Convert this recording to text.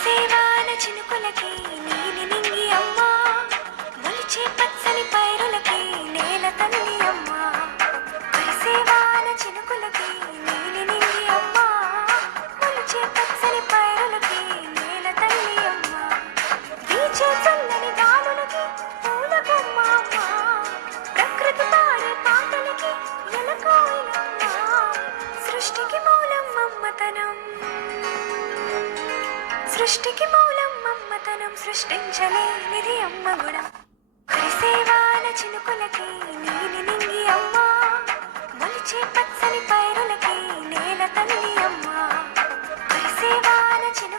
కురిసేవాన చినుకులకి నీలి నింగి అమ్మ, మొలిచే పచ్చని పైరులకి నేల తల్లి అమ్మ. కురిసేవాన చినుకులకి నీలి నింగి అమ్మ, మొలిచే పచ్చని పైరులకి నేల తల్లి అమ్మ. వీచే చల్లని గాలులకి పూల బొమ్మ అమ్మ, ప్రకృతి పాడే పాటలకి ఎలకోయిలమ్మ. సృష్టికి మూలం మమ్మతనం, సృష్టికి మూలం మమ్మతనం, సృష్టించలేనిది అమ్మ గుణం. కురిసేవాన చినుకులకి నీలి నింగి అమ్మ, మొలిచే పచ్చని పైరులకి నేల తల్లి అమ్మ. కురిసేవాన చినుకులకి